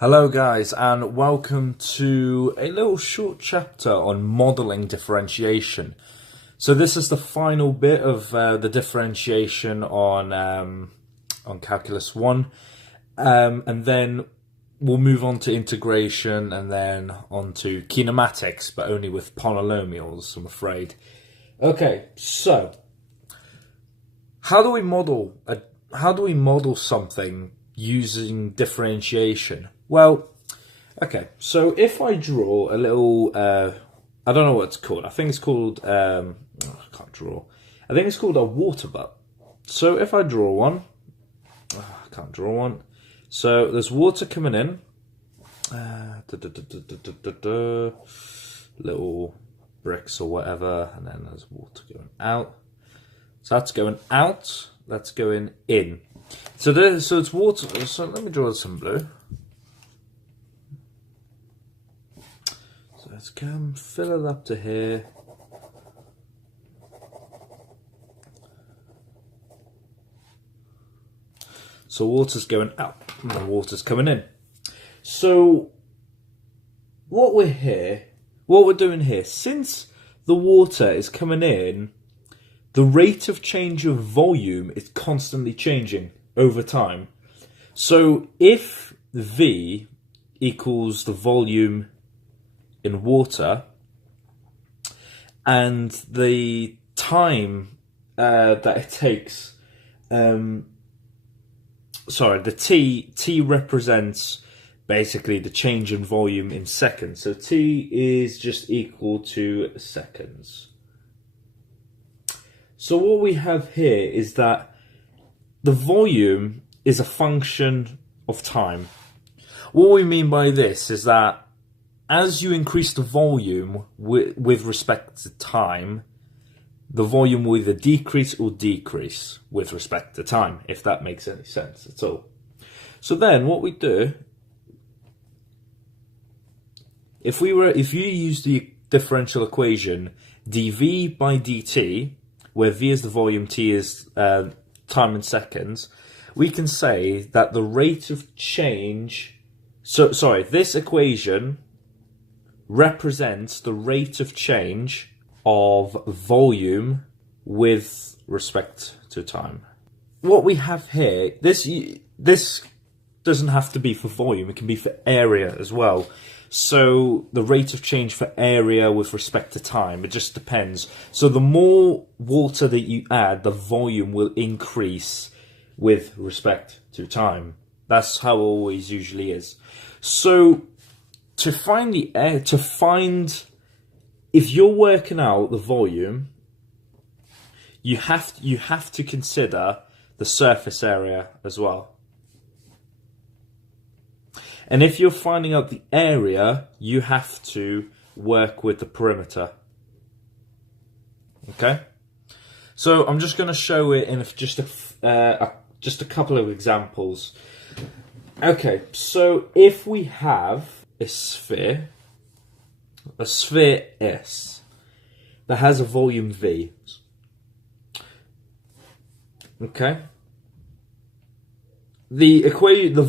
Hello guys, and welcome to a little short chapter on modelling differentiation. So this is the final bit of the differentiation on Calculus 1, and then we'll move on to integration and then on to kinematics, but only with polynomials, I'm afraid. Okay, so how do we model something using differentiation? Well, okay, so if I draw a little, I don't know what it's called. I think it's called, I can't draw. I think it's called a water butt. So if I draw one, I can't draw one. So there's water coming in, little bricks or whatever, and then there's water going out. So that's going out, that's going in. So it's water. So let me draw some blue. So let's come fill it up to here. So water's going out and the water's coming in. So what we're doing here, since the water is coming in, the rate of change of volume is constantly changing over time. So if V equals the volume in water and the time that it takes, the T represents basically the change in volume in seconds. So T is just equal to seconds. So what we have here is that the volume is a function of time. What we mean by this is that as you increase the volume with respect to time, the volume will either decrease or decrease with respect to time, if that makes any sense at all. So then what we do, if you use the differential equation dV by dt, where V is the volume, T is time in seconds, we can say that the rate of change, this equation represents the rate of change of volume with respect to time. What we have here, this doesn't have to be for volume, it can be for area as well. So the rate of change for area with respect to time, it just depends. So the more water that you add, the volume will increase with respect to time. That's how it always usually is. So to find if you're working out the volume, you have to consider the surface area as well. And if you're finding out the area, you have to work with the perimeter. Okay? So I'm just going to show it in just a couple of examples. Okay, so if we have a sphere S, that has a volume V. Okay? The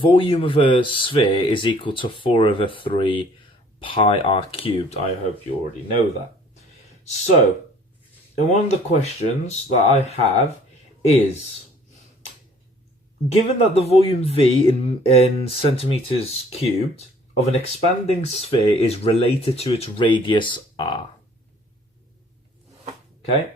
volume of a sphere is equal to 4/3 pi r cubed. I hope you already know that. So, and one of the questions that I have is, given that the volume V in centimeters cubed of an expanding sphere is related to its radius r. Okay?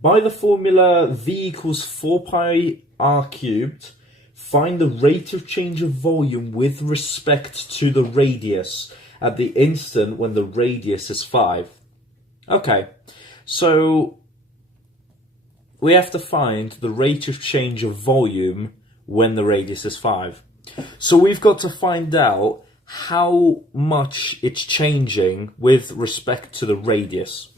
By the formula V equals 4 pi r cubed, find the rate of change of volume with respect to the radius at the instant when the radius is 5. Okay, so we have to find the rate of change of volume when the radius is 5. So we've got to find out how much it's changing with respect to the radius.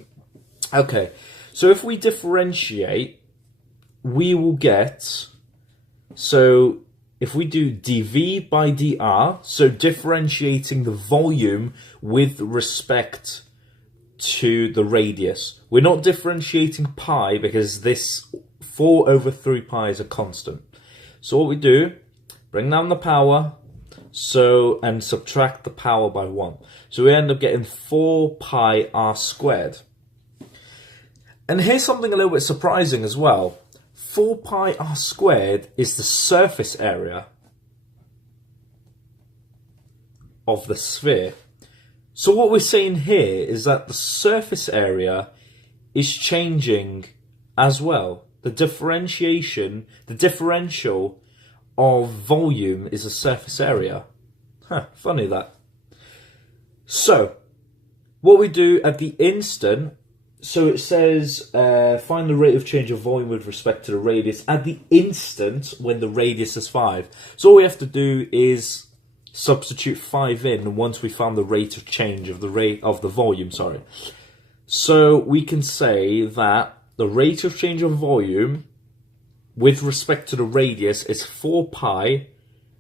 Okay, so if we differentiate, we will get... So if we do dV by dr, so differentiating the volume with respect to the radius. We're not differentiating pi because this 4/3 pi is a constant. So what we do, bring down the power, So, and subtract the power by 1. So we end up getting 4 pi r squared. And here's something a little bit surprising as well. 4 pi r squared is the surface area of the sphere. So what we're saying here is that the surface area is changing as well. The differential of volume is a surface area. Funny that. So, what we do at the instant, so it says, find the rate of change of volume with respect to the radius at the instant when the radius is 5. So all we have to do is substitute 5 in once we found the rate of change of the volume, sorry. So we can say that the rate of change of volume with respect to the radius is 4 pi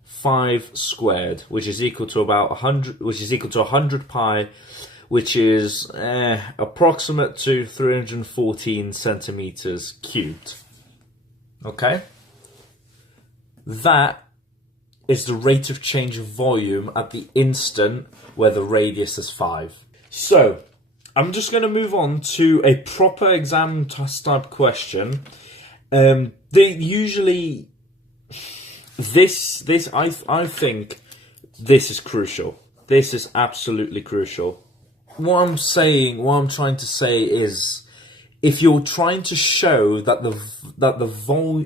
5 squared, which is equal to about 100, which is equal to 100 pi, which is approximate to 314 centimeters cubed. Okay? That is the rate of change of volume at the instant where the radius is 5. So, I'm just going to move on to a proper exam type question. They usually, I think this is crucial. This is absolutely crucial. What I'm trying to say is, if you're trying to show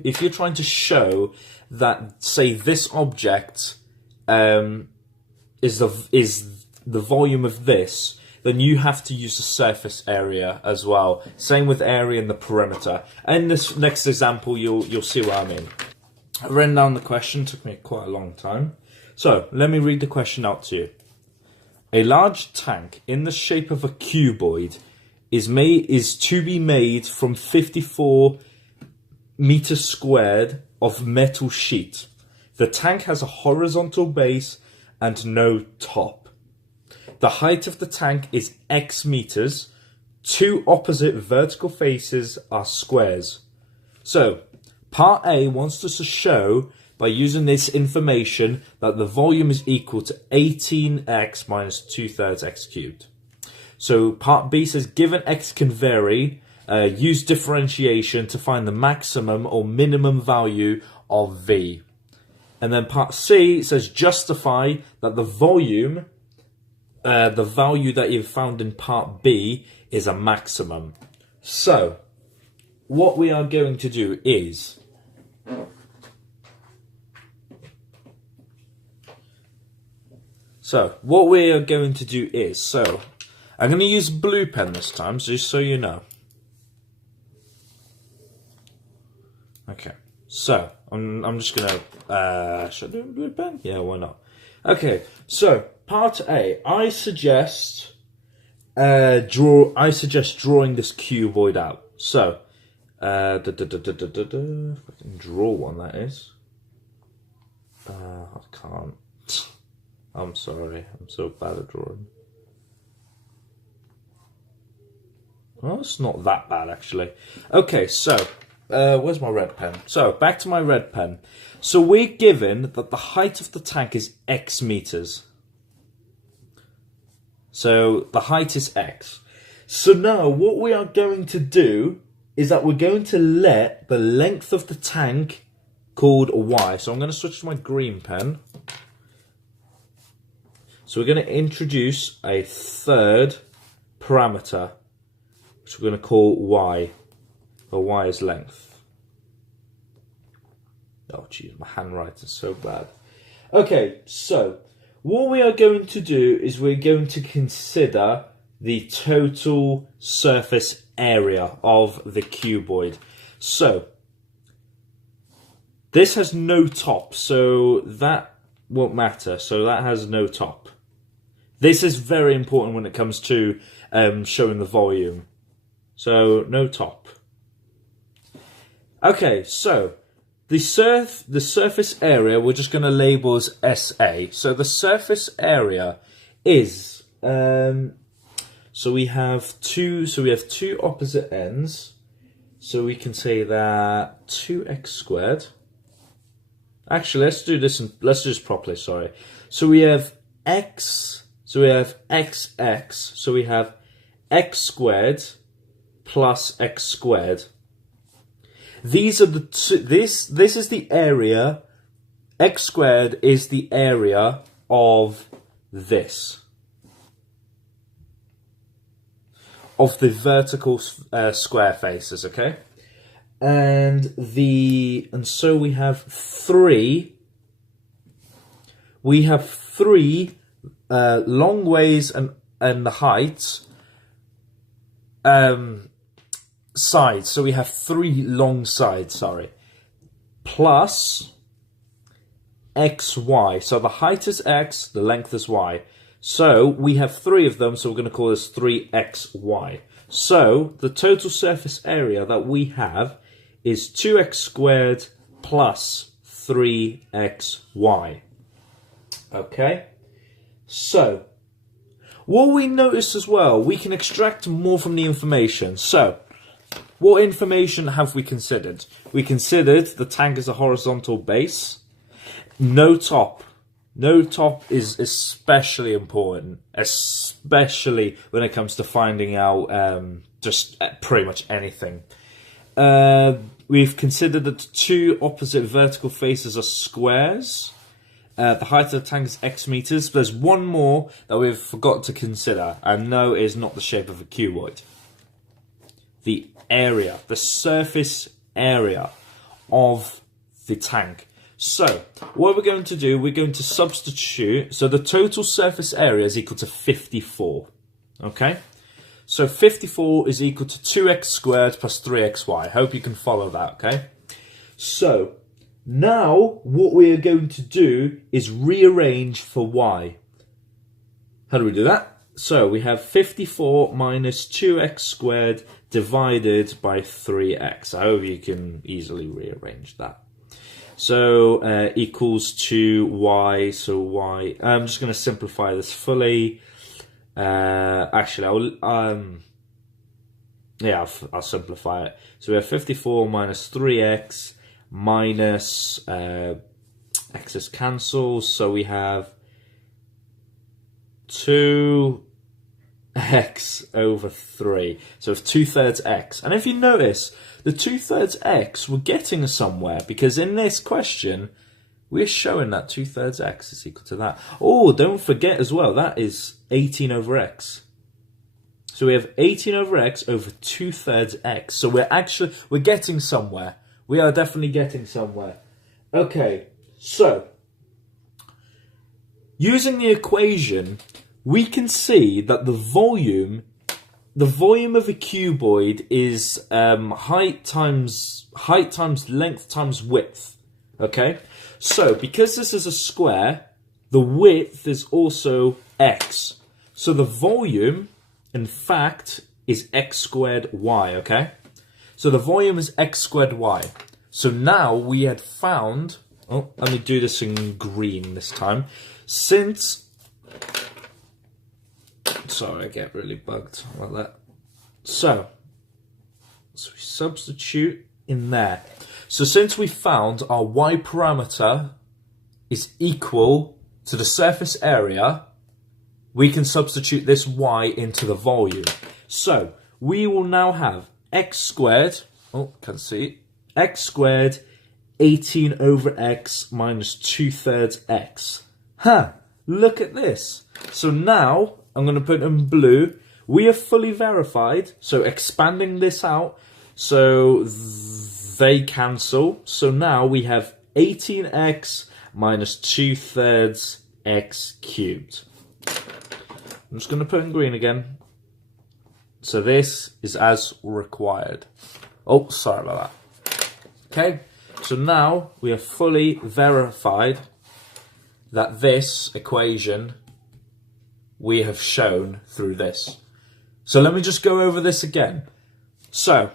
if you're trying to show that, say, this object is the volume of this, then you have to use the surface area as well. Same with area and the perimeter. And this next example, you'll see what I mean. I ran down the question, took me quite a long time. So let me read the question out to you. A large tank in the shape of a cuboid is to be made from 54 meters squared of metal sheet. The tank has a horizontal base and no top. The height of the tank is X meters. Two opposite vertical faces are squares. So, part A wants us to show, by using this information, that the volume is equal to 18x minus 2/3 x cubed. So, part B says, given x can vary, use differentiation to find the maximum or minimum value of V. And then part C says, justify that the volume, the value that you've found in part B, is a maximum. So, what we are going to do is, I'm going to use blue pen this time, just so you know. Okay, so I'm just going to, should I do a blue pen? Yeah, why not? Okay, so part A, I suggest drawing this cuboid out. So, if I can draw one, that is. I can't. I'm sorry, I'm so bad at drawing. Well, it's not that bad, actually. Okay, so, where's my red pen? So, back to my red pen. So, we're given that the height of the tank is X meters. So, the height is X. So now, what we are going to do is that we're going to let the length of the tank called Y. So, I'm going to switch to my green pen. So, we're going to introduce a third parameter, which we're going to call Y, or Y is length. Oh, geez, my handwriting is so bad. Okay, so what we are going to do is we're going to consider the total surface area of the cuboid. So, this has no top, so that won't matter. So that has no top. This is very important when it comes to showing the volume. So, no top. Okay, so the surface area we're just going to label as SA. So the surface area is so we have two opposite ends. So we can say that 2x squared. Actually, let's do this properly, sorry. So we have x, so we have xx, so we have x squared plus x squared. These are the two, this is the area, x squared is the area of this. Of the vertical square faces, okay? And so we have three long ways and the heights sides. So we have three long sides, sorry. Plus xy. So the height is x, the length is y. So we have three of them, so we're going to call this 3xy. So the total surface area that we have is 2x squared plus 3xy. Okay? So, what we notice as well, we can extract more from the information. So, what information have we considered? We considered the tank as a horizontal base. No top. No top is especially important, especially when it comes to finding out just pretty much anything. We've considered that two opposite vertical faces are squares. The height of the tank is x meters. There's one more that we've forgot to consider, and no, it is not the shape of a cuboid. The area, the surface area of the tank. So, what we're going to do, we're going to substitute. So the total surface area is equal to 54. Okay? So 54 is equal to 2x squared plus 3xy. I hope you can follow that, okay? So, now what we are going to do is rearrange for y. How do we do that? So, we have 54 minus 2x squared divided by 3x. I hope you can easily rearrange that. So equals to y, so y. I'm just going to simplify this fully. Actually, I'll simplify it. So we have 54 minus 3x minus x's cancels. So we have 2x over 3. So it's 2/3 x. And if you notice, the 2/3 x, we're getting somewhere, because in this question, we're showing that 2/3 x is equal to that. Oh, don't forget as well, that is 18 over x. So we have 18 over x over 2/3 x. So we're getting somewhere. We are definitely getting somewhere. Okay, so, using the equation, we can see that the volume of a cuboid is height times length times width. Okay? So, because this is a square, the width is also x. So the volume, in fact, is x squared y, okay? So the volume is x squared y. So now we had found... Oh, let me do this in green this time. Sorry, I get really bugged like that. So we substitute in there. So since we found our y parameter is equal to the surface area, we can substitute this y into the volume. So we will now have x squared, can't see, x squared 18 over x minus 2/3 x. Look at this. So now, I'm going to put in blue, we are fully verified, so expanding this out, so they cancel. So now we have 18x minus 2/3 x cubed. I'm just going to put in green again. So this is as required. Oh, sorry about that. Okay, so now we are fully verified that this equation we have shown through this. So let me just go over this again. So,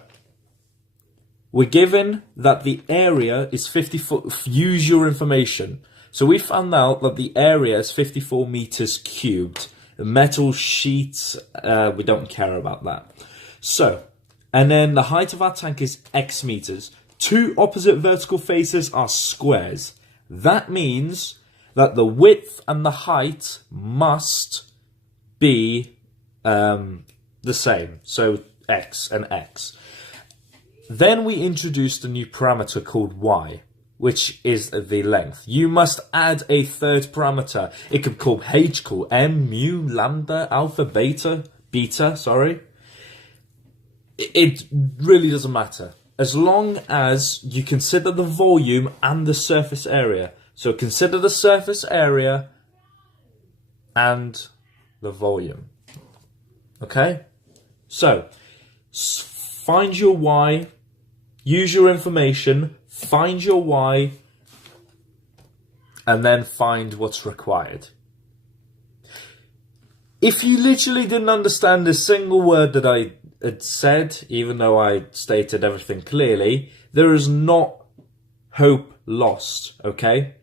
we're given that the area is 54, use your information. So we found out that the area is 54 meters cubed. The metal sheets, we don't care about that. So, and then the height of our tank is x meters. Two opposite vertical faces are squares. That means that the width and the height must be the same. So x and x. Then we introduced a new parameter called y, which is the length. You must add a third parameter. It could be called h, called m, mu, lambda, alpha, beta, sorry. It really doesn't matter. As long as you consider the volume and the surface area. So consider the surface area and the volume. Okay? So, find your y, use your information, find your y, and then find what's required. If you literally didn't understand a single word that I had said, even though I stated everything clearly, there is not hope lost, okay?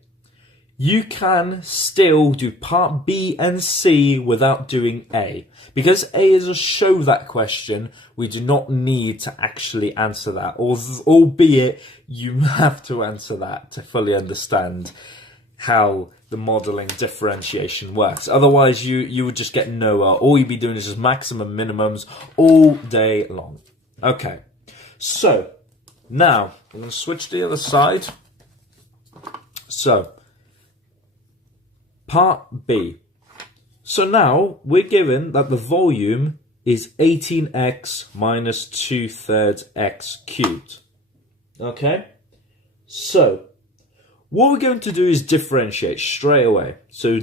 You can still do part B and C without doing A. Because A is a show that question, we do not need to actually answer that. Albeit, you have to answer that to fully understand how the modelling differentiation works. Otherwise, you would just get nowhere. All you'd be doing is just maximum minimums all day long. Okay, so now I'm going to switch to the other side. So, part B. So now we're given that the volume is 18x minus 2/3 x cubed. Okay? So, what we're going to do is differentiate straight away. So,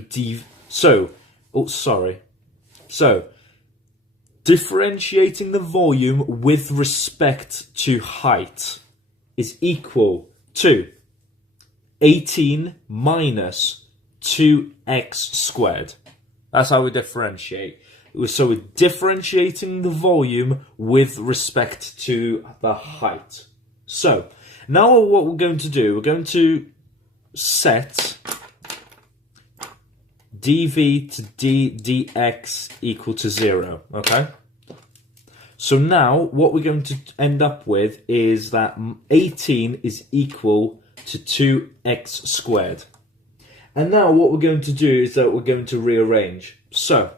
differentiating the volume with respect to height is equal to 18 minus 2x squared. That's how we differentiate. So we're differentiating the volume with respect to the height. So now what we're going to do, we're going to set dv to dx equal to 0. Okay. So now what we're going to end up with is that 18 is equal to 2x squared. And now what we're going to do is that we're going to rearrange. So,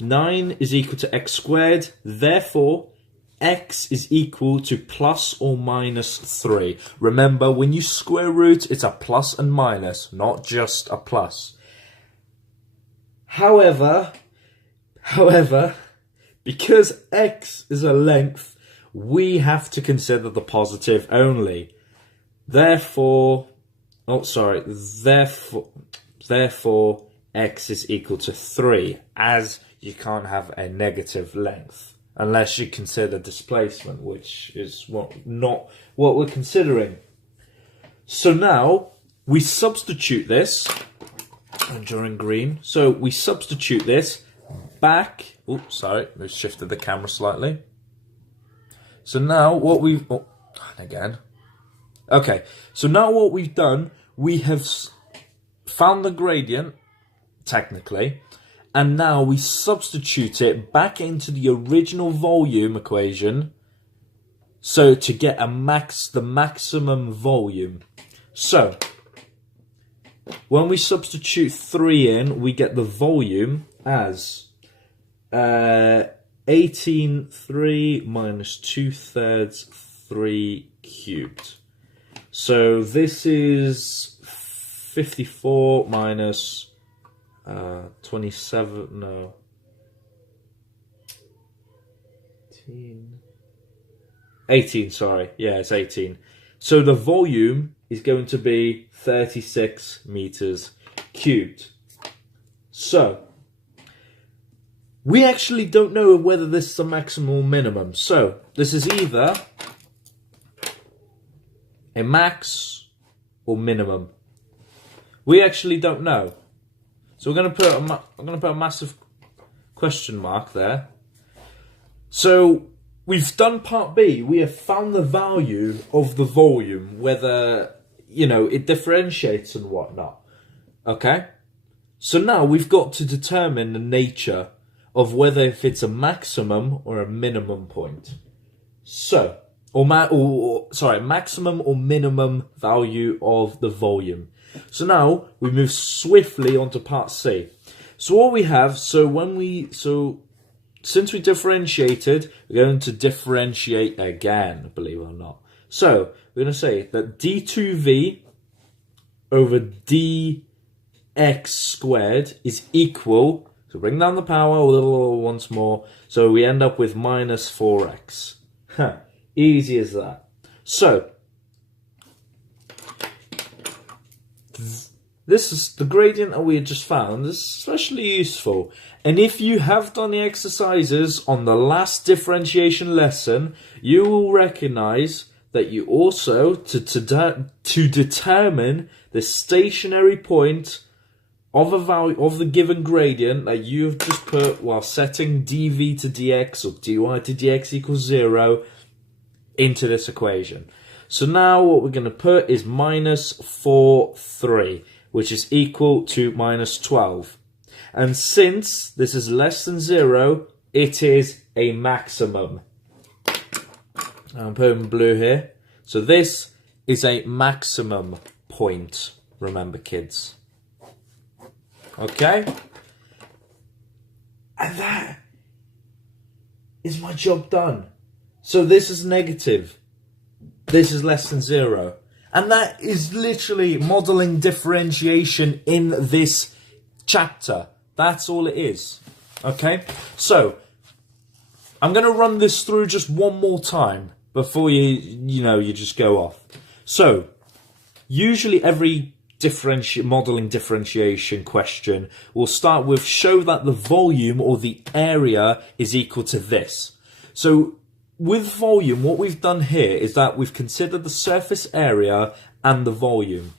9 is equal to x squared, therefore x is equal to plus or minus 3. Remember, when you square root, it's a plus and minus, not just a plus. However, because x is a length, we have to consider the positive only. Therefore x is equal to 3, as you can't have a negative length unless you consider displacement, which is not what we're considering. So now we substitute this, and during green, so we substitute this back. Oops, sorry, we shifted the camera slightly. So now what we've again. Okay, so now what we've done, we have found the gradient, technically, and now we substitute it back into the original volume equation, so to get the maximum volume. So, when we substitute 3 in, we get the volume as 18.3 minus 2/3 3 cubed. So this is 54 minus 27, no. 18, sorry. Yeah, it's 18. So the volume is going to be 36 meters cubed. So, we actually don't know whether this is a maximum or minimum. So, this is either a max or minimum. We actually don't know. So we're going to put a massive question mark there. So we've done part B. We have found the value of the volume, whether, you know, it differentiates and whatnot. Okay? So now we've got to determine the nature of whether if it's a maximum or a minimum point. So maximum or minimum value of the volume. So now we move swiftly on to part C. So what we have, since we differentiated, we're going to differentiate again, believe it or not. So we're going to say that d2v over dx squared is equal, so bring down the power a little once more, so we end up with minus 4x. Easy as that. So this is the gradient that we had just found. This is especially useful. And if you have done the exercises on the last differentiation lesson, you will recognize that you also, to determine the stationary point of a value of the given gradient that you've just put while setting dv to dx or dy to dx equals 0 into this equation. So now what we're going to put is minus 4, 3, which is equal to minus 12. And since this is less than 0, it is a maximum. I'm putting blue here. So this is a maximum point, remember kids. Okay? And that is my job done. So this is negative. This is less than 0. And that is literally modelling differentiation in this chapter. That's all it is. Okay? So, I'm going to run this through just one more time before you just go off. So, usually every modelling differentiation question will start with show that the volume or the area is equal to this. So, with volume, what we've done here is that we've considered the surface area and the volume.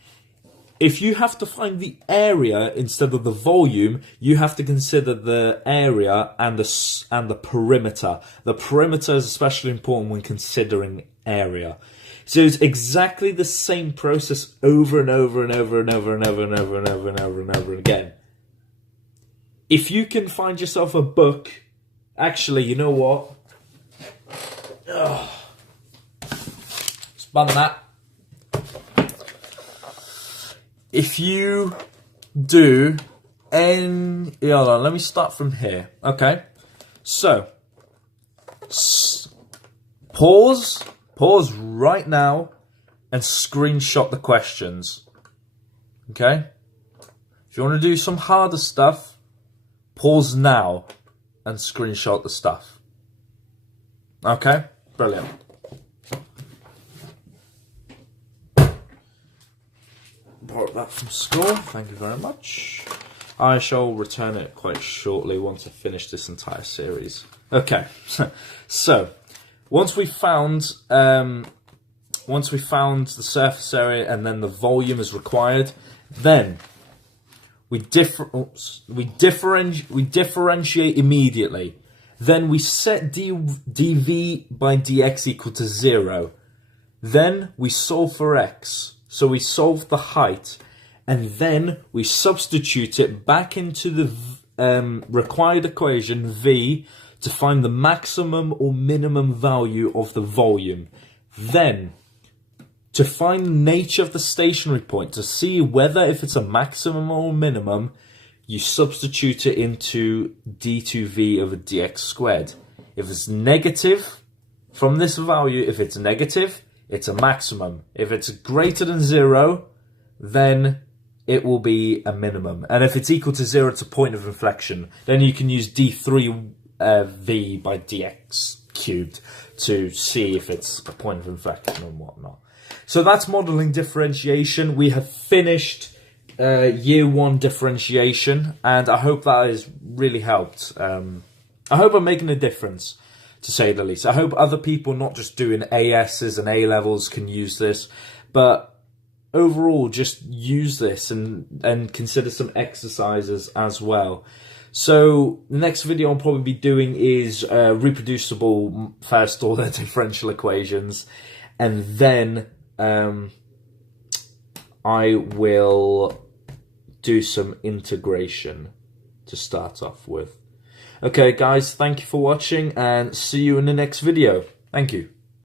If you have to find the area instead of the volume, you have to consider the area and the perimeter. The perimeter is especially important when considering area. So it's exactly the same process over and over and over and over and over and over and over and over and over again. If you can find yourself a book, actually, you know what? Spun that. If you do let me start from here. Okay, so pause right now and screenshot the questions. Okay, if you want to do some harder stuff, pause now and screenshot the stuff. Okay, brilliant. Borrowed that from school, thank you very much. I shall return it quite shortly once I finish this entire series. Okay, so once we found the surface area and then the volume is required, then we differentiate immediately. Then we set dv by dx equal to 0. Then we solve for x. So we solve the height. And then we substitute it back into the required equation, v, to find the maximum or minimum value of the volume. Then, to find the nature of the stationary point, to see whether if it's a maximum or minimum, you substitute it into d2v over dx squared. If it's negative from this value, if it's negative, it's a maximum. If it's greater than 0, then it will be a minimum. And if it's equal to 0, it's a point of inflection. Then you can use d3v by dx cubed to see if it's a point of inflection and whatnot. So that's modelling differentiation. We have finished year 1 differentiation, and I hope that has really helped. I hope I'm making a difference, to say the least. I hope other people, not just doing ASs and A levels, can use this, but overall just use this and consider some exercises as well. So the next video I'll probably be doing is reproducible first order differential equations, and then I will do some integration to start off with. Okay guys, thank you for watching and see you in the next video. Thank you.